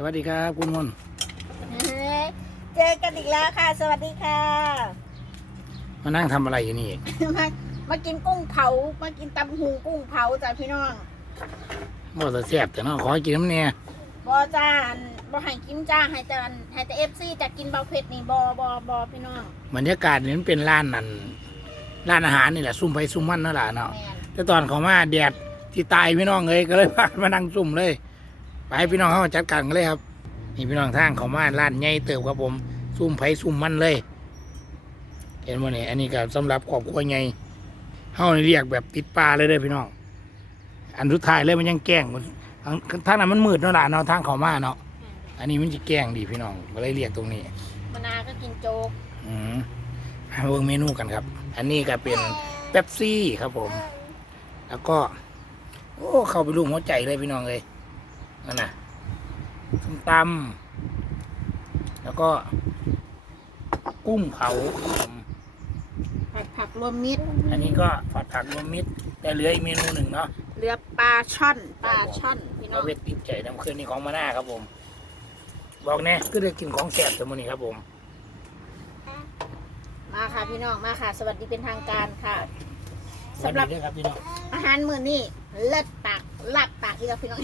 สวัสดีครับคุณมนต์เจอกันอีกแล้วค่ะ สวัสดีค่ะ มานั่งทำอะไรอยู่นี่มามากินกุ้งเผา มากินตำหูกุ้งเผาจ้ะพี่น้องบ่จะแซ่บแต่น้องขอให้กินน้ำเนี่ยบอจ้าอันบอให้กินจ้าให้แต่อันให้แต่เอฟซีจะกินเบาเผ็ดนี่บอบอบอพี่น้องบรรยากาศนี่มันเป็นร้านนั่นร้านอาหารนี่แหละซุ่มไปซุ่มมันนั่นแหละเนาะแมนแต่ตอนเขามาแดดที่ตายพี่น้องเลยก็เลยพามานั่งซุ่มเลย ไปให้พี่น้องเขามาจัดการกันเลยครับ นี่พี่น้องทางเขามาร้านใหญ่เติบครับผมซุ่มไผซุ่มมันเลย เห็นบ่เนี่ยอันนี้ก็สำหรับครอบครัวใหญ่เฮานี่เรียกแบบติดปลาเลยเด้อพี่น้อง อันสุดท้ายเลยมันยังแกล้งมันทางนั้นมันมืดเนาะล่ะเนาะทางเขามาเนาะอันนี้มันจะแกล้งดีพี่น้องก็เลยเรียกตรงนี้มะนาวก็กินโจ๊กอืมมาเบิ่งเมนูกันครับ อันนี้ก็เป็นเป๊ปซี่ครับผม แล้วก็ โอ้เข้าไปรูปหัวใจเลยพี่น้องเลย นั่นน่ะส้มตำแล้วก็ กุ้งเผาผัดผักรวมมิตร อันนี้ก็ผัดผักรวมมิตร แต่เหลืออีกเมนูหนึ่งเนาะเรือปลาช่อน ปลาช่อนพี่น้อเรางเวทติดใจน้ำคืนนี้ของมาหน้าครับผม บอกแน่ก็ได้กินของแสบสมุนี้ครับผม มาค่ะพี่น้อง มาค่ะ สวัสดีเป็นทางการค่ะสวัสสำหรับดีด้วยครับพี่น้อง อาหารมื้อนี้เลิศปากลับปากอีกแล้วพี่น้อง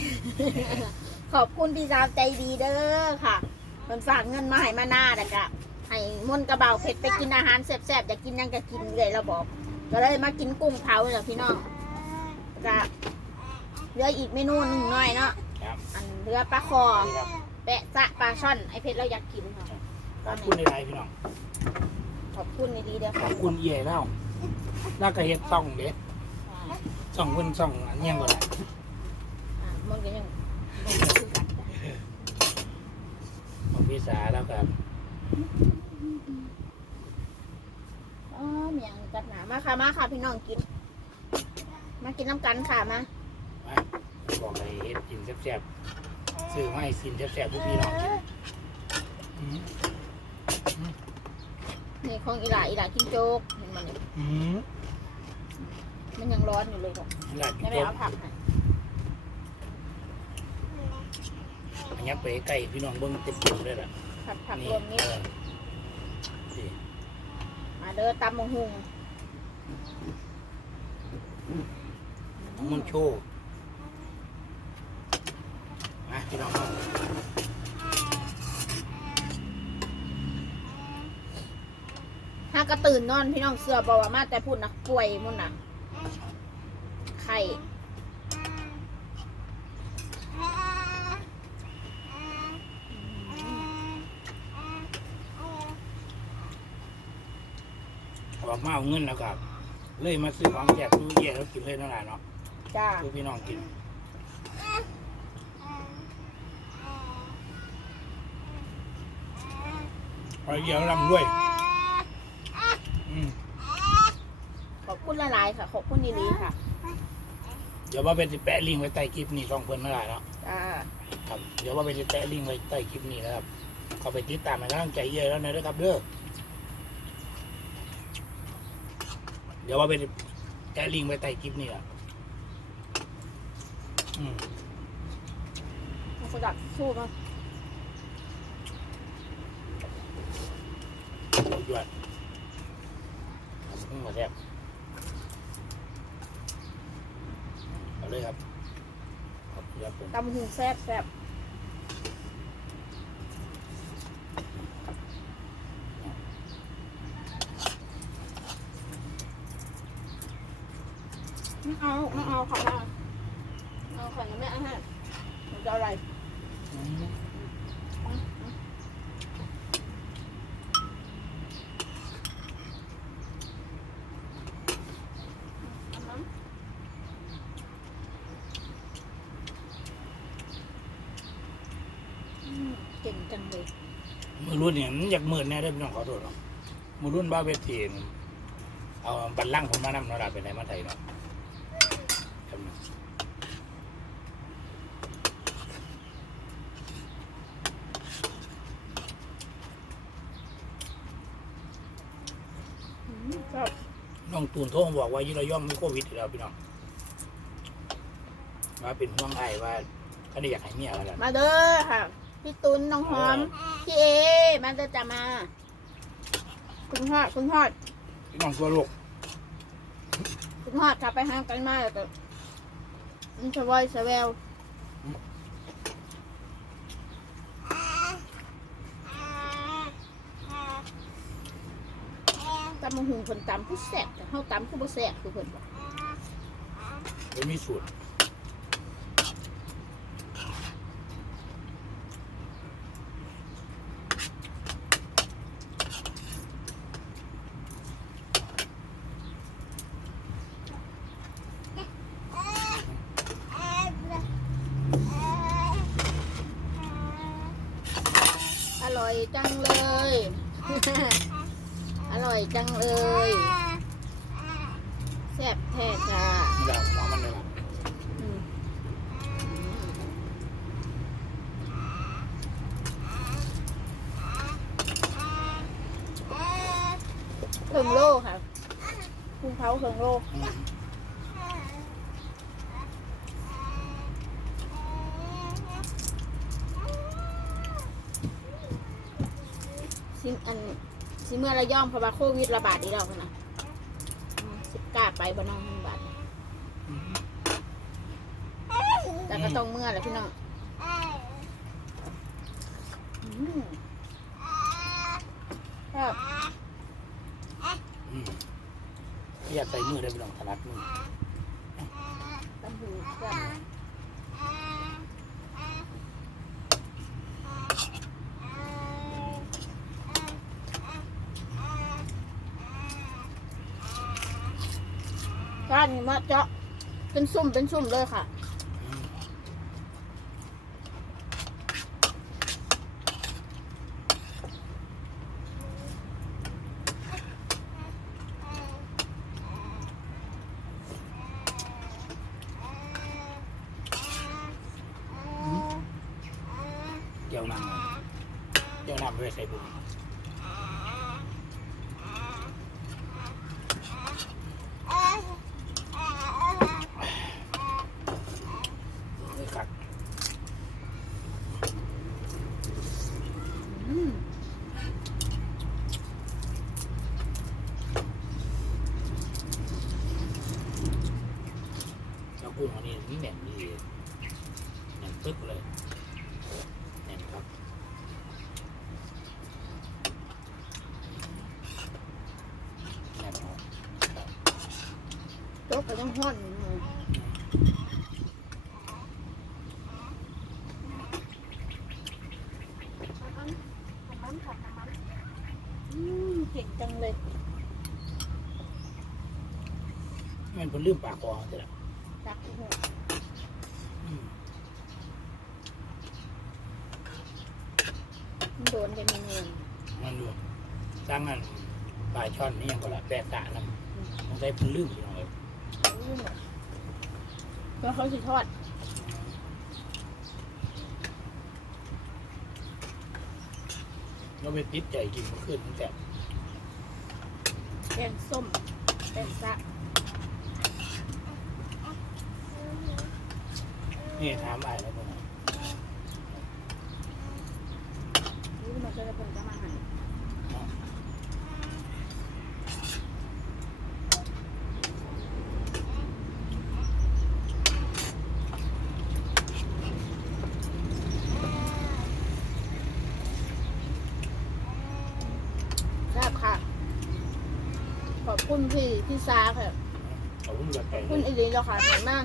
ขอบคุณพี่สาวใจดีเด้อค่ะเพิ่นฝากเงินมาให้มาหน้าดักะให้มนต์กระเบาเพชรไปกินอาหารแซ่บๆอยากกินหยังก็กินเลยเราบอก ก็เลยมากินกุ้งเผาเนี่ยพี่น้องจะเหลืออีกเมนูหนึ่งหน่อยเนาะครับ อันเรือปลาคอนี่ครับแปะซะปลาช่อนไอเพชรเราอยากกินค่ะขอบคุณในไลน์พี่น้อง ขอบคุณดีๆเด้อขอค่ะบคุณเย่เล่าแล้วก็เฮ็ดซ่องเด็ดซ่องเพิ่นซ่องอันเนี้ยงก่อนนะอ่ามันก็ยังมันก็คือกันจ้ะ ของพี่สาแล้วก็อ๋อเมียงกัดหนามาค่ะมาค่ะพี่น้องกิน มากินน้ำกันค่ะมามาบอกให้เฮ็ดกินแซ่บๆซื้อมาให้กินแซ่บๆทุกพี่น้องกินอืมนี่ของอีหลาอีหลากินโจ๊กเห็นมันนี่อืมมันยังร้อนอยู่เลยบอกหลายกิไม่นได้ตัวเอาผักให้ อันนี้ไปใกล้พี่น้องเบิ่งเต็มตัวเลยล่ะผัดผักนี่รวมมิตเอรอนี่มาเด้อตำมะฮุงน้องมันโชว์มาพี่น้องครับถ้ากระตื่นนอนพี่น้องเสือบอกว่ามาแต่พูดนะป่วยมุ่นน่ะไข่ ออกมา เอาเงินแล้วก็เลยมาซื้อของแจกตู้เย่แล้วกินเลยนั่นแหละเนาะจ้าทุกพี่น้องกินไปเยี่ยมลำด้วยอืมขอบคุณหลายๆค่ะ ขอบคุณดีๆค่ะ เดี๋ยวว่าเป็นสิแปะลิงก์ไว้ใต้คลิปนี้ช่องเพิ่นนั่นแหละเนาะจ้าครับ เดี๋ยวว่าเป็นสิแปะลิงก์ไว้ใต้คลิปนี้นะครับ เข้าไปติดตามให้กำลังใจเยอะแล้วนะครับเด้อ เดี๋ยวว่าเป็นสิแปะลิงก์ไว้ใต้คลิปนี้แหละอืมมันกระดับสู้มาสุดยอดทำขึ้นมาแซ่บเอาเลยครับขอบคุณครับผม ตำมะฮุงแซ่บแซ่บ เอาไม่เอาค่ะม่เอาค่ะยังไม่เอาให้หนูจะเอาอะไรอืมเอามั้งอืมเก่งจังเลยมือรุ่นเนี่ยมันอยากมือแน่ได้พี่น้องขอโทษเนาะมือรุ่นบ้าเวทีนเอาบันลังก์ผมมานำเนาะล่ะไปไหนมาไทยเนาะครับ อืมชอบ น้อง ตูนโทรมาบอกว่าอยี่ระย่องมีโควิดอยู่แล้วพี่น้องว่าเป็นห่วงไอ้ายว่าเขาได้อยากให้เมียแล้วกันมาเด้อค่ะ พี่ตุนน้องหอม พี่เอ มันจะจะมา คุณฮอด คุณฮอด พี่น้องตัวลูกคุณฮอดขับไปห้างกันมาแล้วก็มันสวอยสแวว ตำมะหุงคนตำผู้แสบแต่เขาตำผู้บ่แสบคือคนบอกเดี๋ยวมีสูตรอร่อยจังเลยอ ร่อยจังเลยแซ่บแท้จ้านี่แหละเอามันเลยล่ะอืมเคิงโลค่ะคุณเขาเคิงโลอืม ซิอัน ซิเมื่อระย่อมเพราะว่าโควิดระบาดอีกแล้วค่ะนะอืมสิบกล้าไปบ้านน้องมันบาดอืมแต่ก็ต้องเมื่อแหละพี่น้องอืมครับอืมอยากใส่มือได้พี่น้องถนัดมือ ตำหูครับก้านนี่มาเจาะเป็นซุ่มเป็นซุ่มเลยค่ะเจียวน้ำเจียวน้ำไว้ใส่บุญนี่ครับ อืม แล้ว กุ้งอันนี้นี่แน่นดีแน่นปึ๊กเลยแน่นครับแน่นครับโจ๊กก็ยังห้อนอยู่เลยอืมเก่งจังเลย แม่นเพิ่นลืมปากคอเขาเสียแล้ว จักหัว อืม มัน โดนกันมีเงินมันดูสร้างงานปลายช่อนนี่ยังก็ละแปะตะนำต้องใช้เพิ่นลืมอยู่เลยแล้วเขาสิทอดเราไปติดใจกินเมื่อคืนตั้งแต่แกงส้มแกงซะนี่ถามอ้ายแล้วเพิ่ นน่ะนี่มันจะได้ผลจะมาใหาทราบค่ะ ขอบคุณพี่พี่ซาค่ะ เอาเพิ่นแบบไปคุณอิริแล้วค่ะถามมาก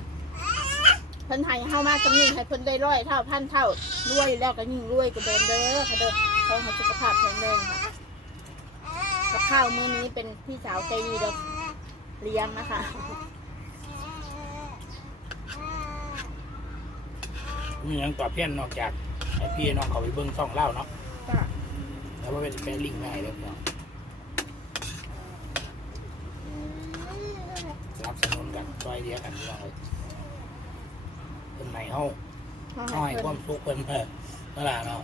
เพิ่นให้เฮามาจำนึงให้เพิ่นได้ร้อยเท่าพันเท่ารวยแล้วก็ยิ่งรวยก็เดินเด้อค่ะเด้อ ขอให้สุขภาพแข็งแรงค่ะกับข้าวมื้อนี้เป็นพี่สาวใจดีเราเลี้ยงนะคะมีหยังตอบแทนนอกจากให้พี่น้องเขาไปเบิ่งช่องเล่าเนาะก็แล้วว่าเป็นแปะลิงก์ง่ายเลยพี่น้องสนับสนุนกันช่วยเหลือกันพี่น้องเลยเพิ่นให้เฮาขอเฮาให้ให้คเพิ่วานมสุขเพิ่นเออนั่นล่ะเนาะ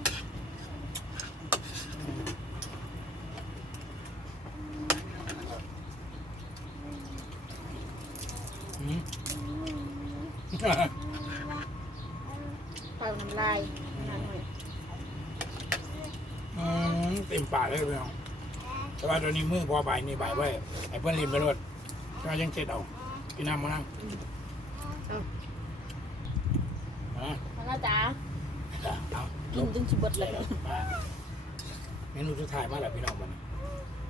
เป่าน้ำลายน้ำหน่อยเต็มปากเลยพี่น้องแต่ว่าตอนนี้มือพอบ่ายนี่บ่ายไว้ไอ้เพื่อนริมไปรถก็ยังเสร็จเอากินน้ำมานั่งมาพนักจ๋าเอากินจนชิบดเลยมาเมนูสุดท้ายมาแล้วพี่น้องมัน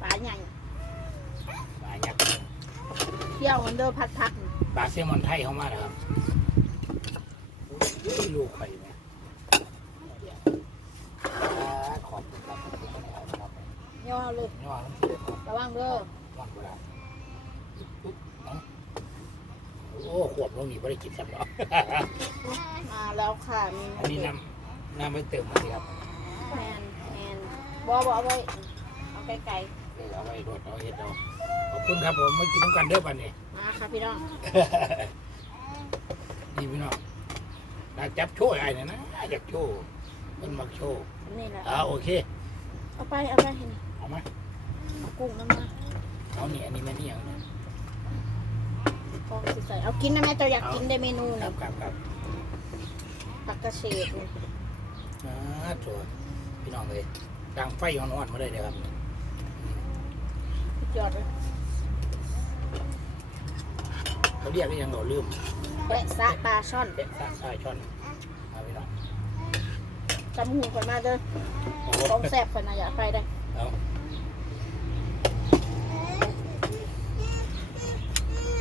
ปลาใหญ่ปลายักษ์เที่ยวมันเด้อพัดพักปลาเซลมอนไทยเข้ามาแล้วครับอุ้ย ลูกไข่เนี่ยอ่าขอบคุณครับขอบคุณครับย่อเลยนี่ว่าระวังเด้อวางเวลาปุ๊บเอ้าโอ้ขวบลงนี่ไม่ได้กินสักหรอกมาแล้วค่ะมีอันนี้น้ำน้ำไม่เติมมาสิครับแมนแมนบอบเอาไว้เอาไกลเดี๋ยวเอาไว้รดเอาเฮ็ดเอาขอบคุณครับผมมากินน้ำกันเด้อปันนี่ๆมาค่ะพี่น้องนี่พี่น้อง อยากจับโชว์ไอ้เนี่ยนะอยากโชว์มันมักโชว์นี่แหละอ่าโอเค เอาไปเอาไปนี่เอามาเอากุ้งน้ำมาเอานี่อันนี้แม่นี่อย่างเนี่ยพอสิใส่เอากินนะแม่เจ้าอยากกินได้เมนูคเนี่รัยบครับครับผักกระเฉดนี่อ่าตัวพี่น้องเลยดังไฟอ่อนๆมาเลยเด้อครับสุดยอดเลยเขาเรียกได้ยังเราลืม แปะซะปลาช่อนเป็ดซาซายช่อนเอาพี่น้องจำหูคนมาเด้อโอ้โหต้องแซ่บคนนะอย่าไปได้เอา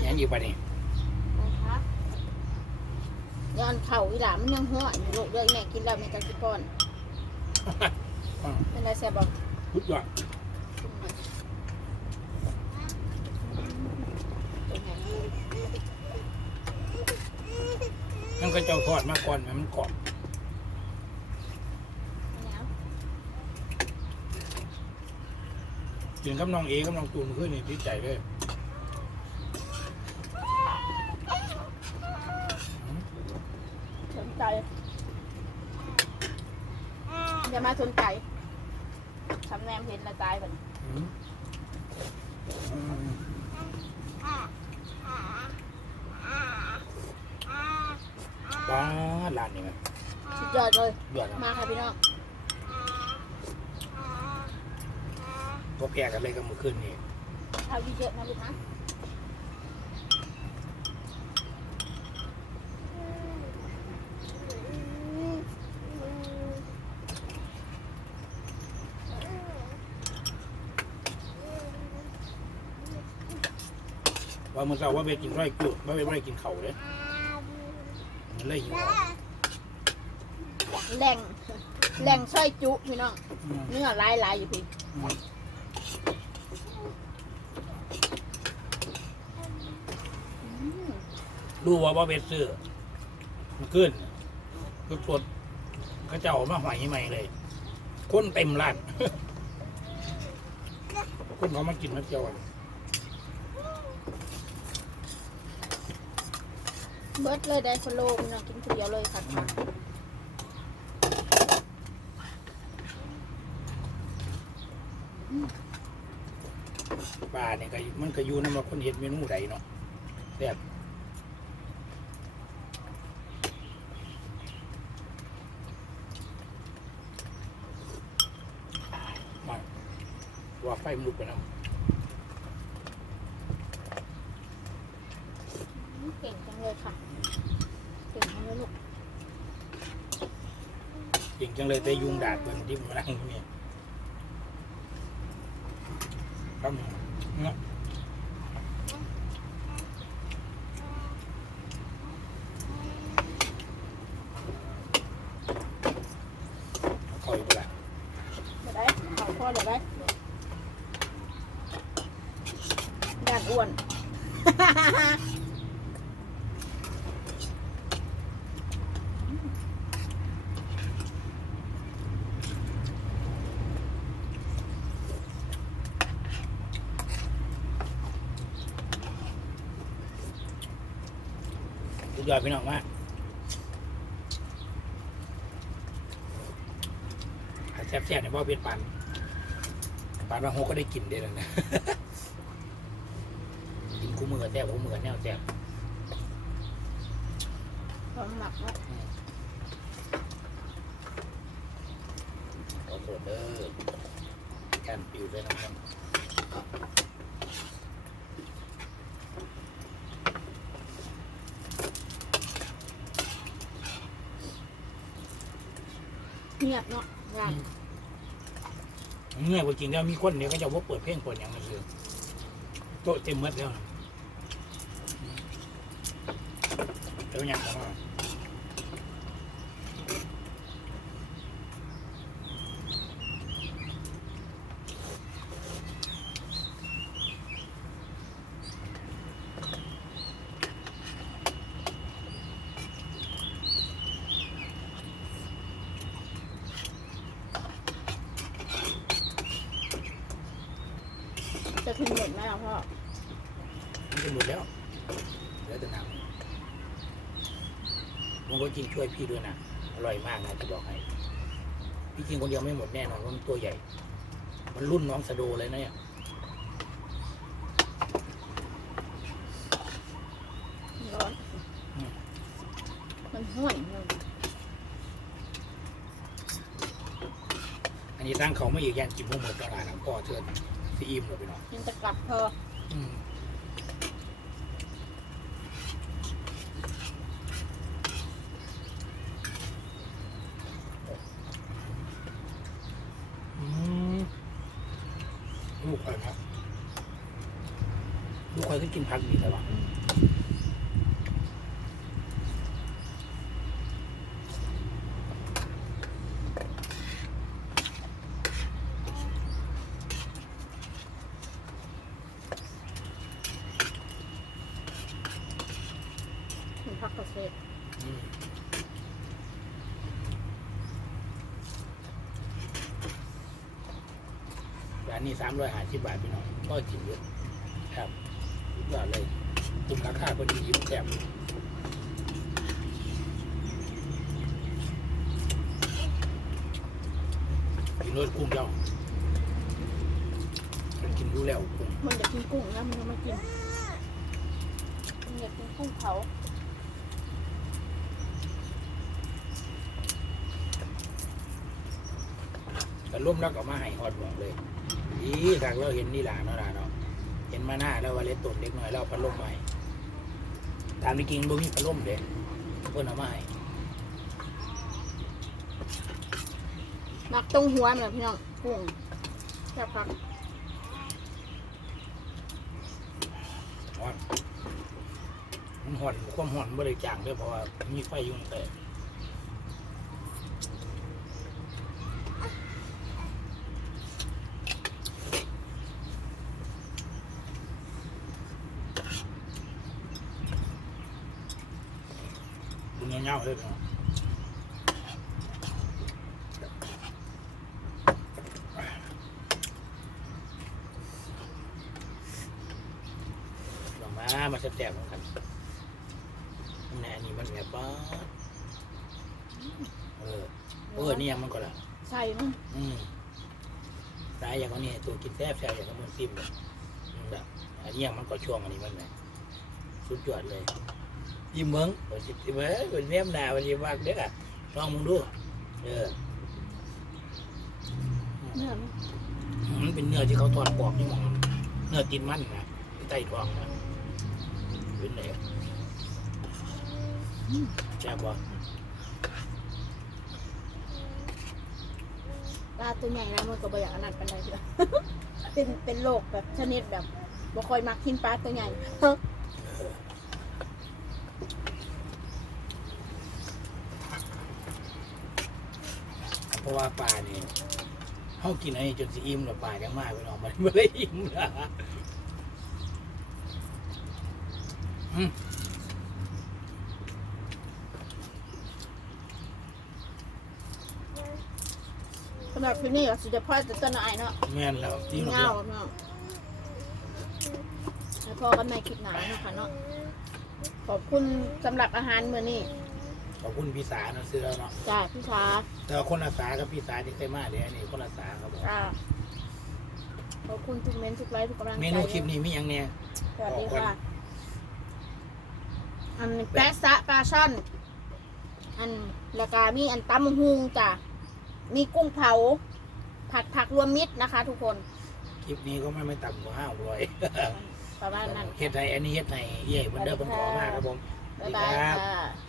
ยังอยู่ปะนี่นะคะย้อนเข่าอีหลามันยังหัวอยู่ลูกเด้อแม่กินแล้วแม่จะกินก่อน เป็นไรแซ่บบ่พุดยอด เป็นไง นั่น ก็เจ้าทอดมาก่อนมันกรอบเนี่ยกินกับน้องเอกับน้องตูนขึ้นนี่ติดใจเลย สนใจอย่ามาสนใจทำแนมเห็นละตายก่อน อืมอืมปลาร้านนี้มัน สุดยอดเลย ยอดนะ มาค่ะพี่น้อง พอแพร่กันเลยกับเมื่อคืนนี่ เอาเยอะๆนะลูกนะ ว่ามื่อเช้าว่าไปกินไร่กุ้ว่าไปไม่ได้กินเข่าวเลยมันเลยอยู่เอาแหล่งแหล่งสร้อยจุพี่น้องอืมเนื้อลายลายๆอยู่พี่อืมอืมรู้ว่าว่าเบสซื้อมันขึ้นก็สดก็จะเอามาหอยใหม่เลย คนเต็มร้าน คนเขามากินมาเจียวอะ เบิร์ดเลยได้ฟอลโล่พี่น้องกินคนเดียวเลยค่ะค่ะปลาเนี่ยก็มันก็อยู่นำว่าคนเห็ดเมนูใดเนาะแซ่บมาว่าไฟมันลุกไปแล้ว เก่งจังเลยค่ะ เก่งจังเลยลูกเก่งจังเลยแต่ยุงดาดเบิ่งที่มันนั่งอยู่นี่ครับเนาะเอาเข้าอีกแล้ว เดี๋ยวได้เขาพ่อเดี๋ยวได้ด่านอ้วน สุ ดยอดพี่น้องมากอาแซ่บๆเนี่ยพ่อเป็นปันปันบางโฮก็ได้กินได้แล้วนะกินคู่มือแซ่บคู่มือแนวแซ่บพร้อมหมักเนาะขอโทษเด้อการปิวใส่น้ำมัน เงียบเนาะร้านเงียบกว่าจริงแล้วมีคนเนี่ยก็จะว่าเปิดเพลงเปิดอย่างนั้นเลยโต๊ะเต็มหมดแล้วนะเดี๋ยวอย่างนั้น จะกินหมดไหมล่ะพ่อมันจะหมดแล้วเหลือแต่น้ำผมก็กินช่วยพี่ด้วยนะอร่อยมากนะจะบอกให้พี่กินคนเดียวไม่หมดแน่นอนเพราะมันตัวใหญ่ มันรุ่นน้องสะโดเลยนะเนี่ยร้อนมันห้วนเลยอันนี้ตั้งเขาไม่อีกยันกินพวกหมดตลาดน้ำพ่อเชิญ ซีอิ่มเลยพี่น้องกินจะกลับพออืมอืมลูกใครครับลูกใครก็กินผักดีแต่ว่า กินผักกระเซ็ด อืมร้านนี้ สามร้อยห้าสิบบาทพี่น้องก็กินเยอะครับสุดยอดเลยคุ้มราคาพอดียิ้มแจ่มกินรสกุ้งเจ้ามันกินรู้แล้วกุ้งมันอยากกินกุ้งนะมันยังไม่กินมันอยากกินกุ้งเผาแต่ร่วมรักออกมาให้ฮอดบอกเลย ดีทางเราเห็นนี่หลานเนาะล่ะเนาะเห็นมาหน้าแล้วว่าเล็ดตนเล็กน้อยเราเอาพัดลมมาให้ตามที่จริงบ่มีพัดลมเด้เพิ่นเอามาให้มักตรงหัวมันเหรอพี่น้องกุ้งแซ่บครับฮ้อนมันฮ้อนความฮ้อนบ่ได้จางเด้อเพราะว่ามีไฟอยู่แต่คุณเงาๆเลยเนาะลองมามาแซ่บๆเหมือนกันแน่นี่มันแบบว่าเออเออนี่ยังมันก็ละใส่มันอืมสายอย่างนี้ตัวกินแซ่บแซ่บอย่างมันซิมเลยอืมแบบอันนี้ยังมันก็ช่วงอันนี้มันเลยสุดยอดเลยยิ้มเมืองโอ้ยยิ้มเมืองเป็นแนมหนาวันยิ้มมากเด็กอะลองมึงดูเออเนื้อมันมันเป็นเนื้อที่เขาทอดกรอบนี่มองเนื้อตินมันนะที่ใต้ท้องนะ เป็นไหนแซ่บบ่ปลาตัวใหญ่นะมันก็บ่อยากอันนั้นเป็นไรเถอะเป็นเป็นโรคแบบชนิดแบบบ่ค่อยมักกินปลาตัวใหญ่เพราะว่าปลาเนี่ยเขากินไอ้จนสิอิ่มแล้วปลายังมากไปน้องมันไม่ได้อิ่มละอืม สำหรับที่นี่ก็สุดจะพ่อจะต้นไอ้เนาะแม่นแล้วที่เราเงาเนาะแล้วพอกันในคลิปหนาเนาะค่ะเนาะขอบคุณสำหรับอาหารมื้อนี้ขอบคุณพี่สาเนาะซื้อแล้วเนาะจ้าพี่ชาแต่ว่าคนอาสากับพี่สาที่เคยมาเดี๋ยวอันนี้คนอาสาครับผมจ้าขอบคุณทุกเมนต์ทุกไลค์ทุกกำลังใจเมนูคลิปนี้มีอย่างเนี้ยสวัสดีค่ะ อันแปะซะปลาช่อน อันแล้วก็มีอันตำฮุงจ้ะ มีกุ้งเผาผผัดผักรวมมิตรนะคะ ทุกคน คลิปนี้ก็ไม่ไม่ต่ำกว่าห้าร้อยประมาณนั้นเฮ็ดไทยอันนี้เฮ็ดไทยเย่เพิ่นเด้อเพิ่นขอมากครับผม บ๊ายบายสวัสดีครับค่ะ